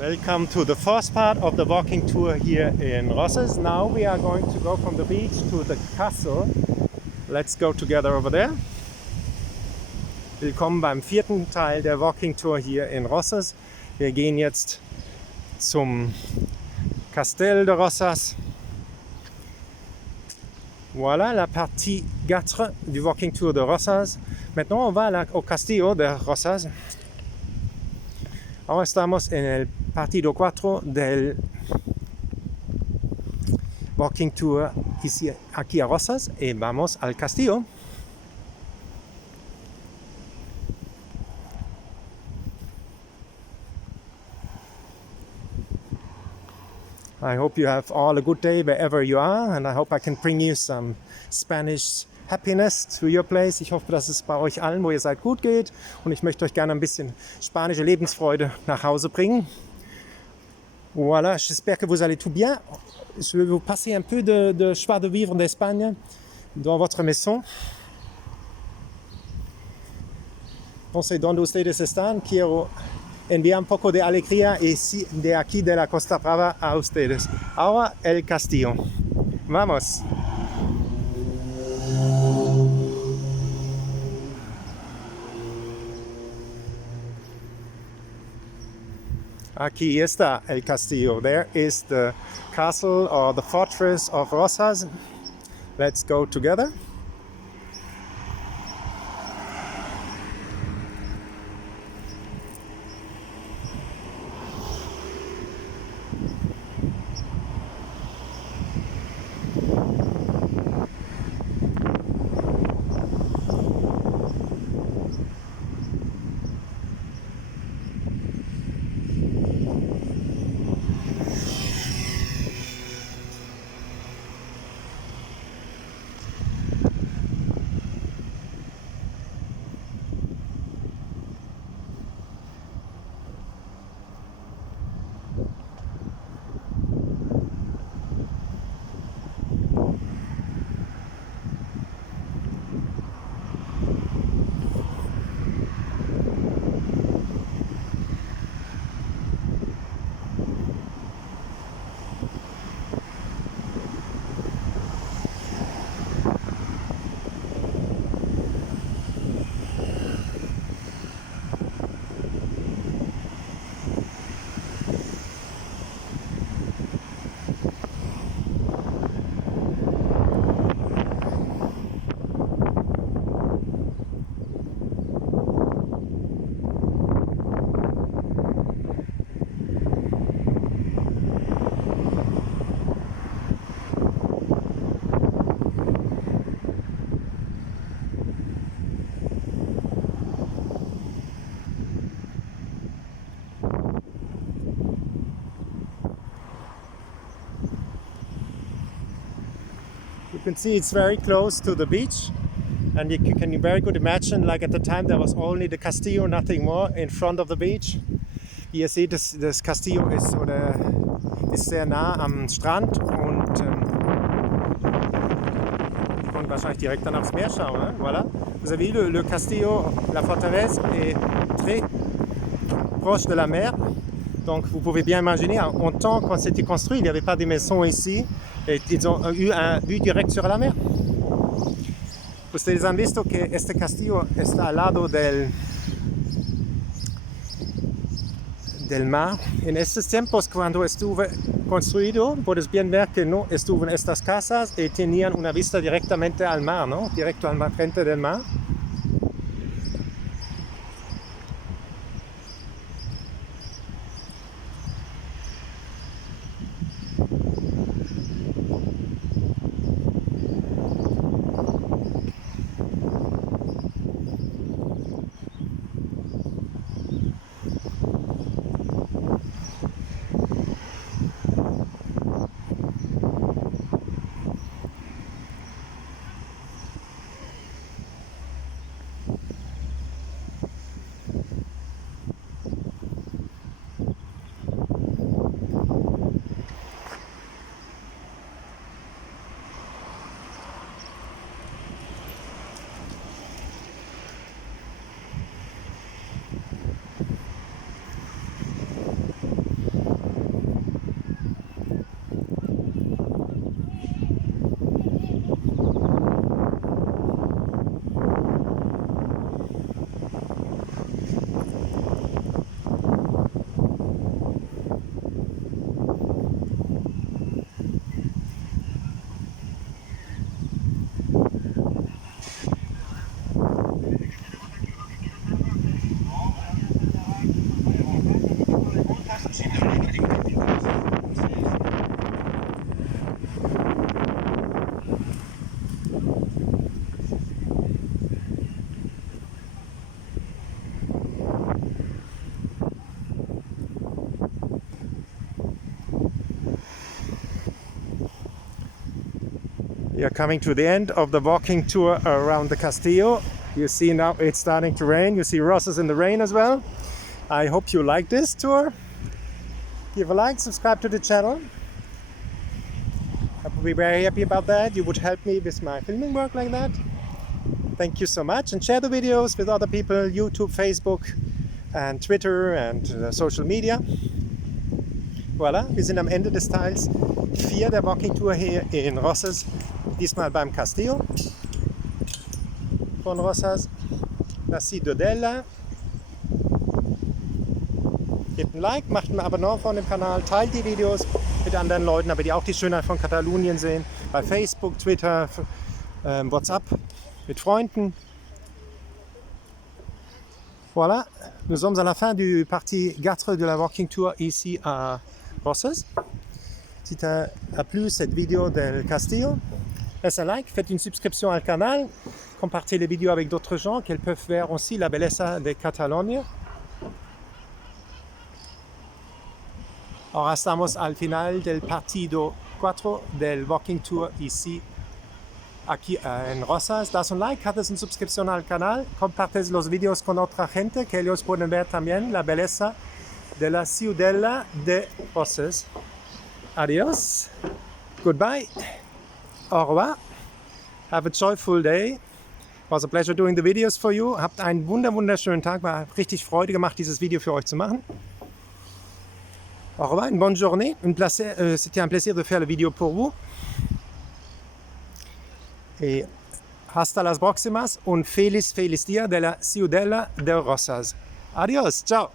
Welcome to the first part of the walking tour here in Rosses. Now we are going to go from the beach to the castle. Let's go together over there. Willkommen beim vierten Teil der Walking Tour hier in Rosses. Wir gehen jetzt zum Castel de Rosas. Voilà la partie 4 du Walking Tour de Rosas. Maintenant on va au Castillo de Rosas. Ahora estamos en el partido 4 del Walking Tour aquí a Rosas y vamos al castillo. I hope you have all a good day wherever you are, and I hope I can bring you some Spanish happiness to your place. Ich hoffe, dass es bei euch allen, wo ihr seid, gut geht, und ich möchte euch gerne ein bisschen spanische Lebensfreude nach Hause bringen. Voilà, j'espère que vous allez tout bien. Je vais vous passer un peu de joie de vivre d'Espagne dans votre maison. Entonces, donde ustedes están, quiero enviar un poco de alegría de aquí de la Costa Brava a ustedes. Ahora el castillo. Vamos. Aquí está el castillo. There is the castle or the fortress of Rosas. Let's go together. You can see it's very close to the beach, and you can very good imagine, like at the time there was only the castillo, nothing more, in front of the beach. Wie ihr seht, das Castillo ist sehr nah am Strand und ihr könnt wahrscheinlich direkt dann aufs Meer schauen. Hein? Voilà. Vous avez vu le Castillo, la forteresse est très proche de la mer. Donc vous pouvez bien imaginer, en temps quand c'était construit, il n'y avait pas de maisons ici, et ils ont eu un vue direct sur la mer. Ustedes han visto que este castillo está al lado del mar. En estos tiempos, cuando estuvo construido, puedes bien ver que no estuvo en estas casas y tenían una vista directamente al mar, ¿no? Directo al mar, frente del mar. We are coming to the end of the walking tour around the Castillo. You see now it's starting to rain. You see Rosas in the rain as well. I hope you like this tour. Give a like, subscribe to the channel. I would be very happy about that. You would help me with my filming work like that. Thank you so much, and share the videos with other people, YouTube, Facebook and Twitter and Social Media. Voilà, wir sind am Ende des Teils 4 der Walking Tour hier in Rosas, diesmal beim Castillo von Rosas, la Ciudadela. Gebt ein Like, macht ein Abonnement von dem Kanal, teilt die Videos mit anderen Leuten, aber die auch die Schönheit von Katalonien sehen, bei Facebook, Twitter, WhatsApp, mit Freunden. Voilà, nous sommes à la fin du partie 4 de la Walking Tour ici à Rosas. Si t'as plu cette vidéo del Castillo, laisse un like, faites une subscription al canal, compartez les vidéos avec d'autres gens qu'elles peuvent ver aussi la belleza de Catalunya. Ahora estamos al final del partido 4 del Walking Tour ici aquí en Rosas. Das un like, haces una suscripción al canal, compartes los vídeos con otra gente que ellos pueden ver también la belleza de la ciudadela de Rosas. Adios, goodbye, au revoir, have a joyful day. It was a pleasure doing the videos for you. Habt einen wunderschönen Tag, war richtig Freude gemacht, dieses Video für euch zu machen. Au revoir, une bonne journée. C'était un plaisir de faire la vidéo pour vous. Et hasta las próximas. Un feliz día de la Ciudadela de Rosas. Adiós, ciao.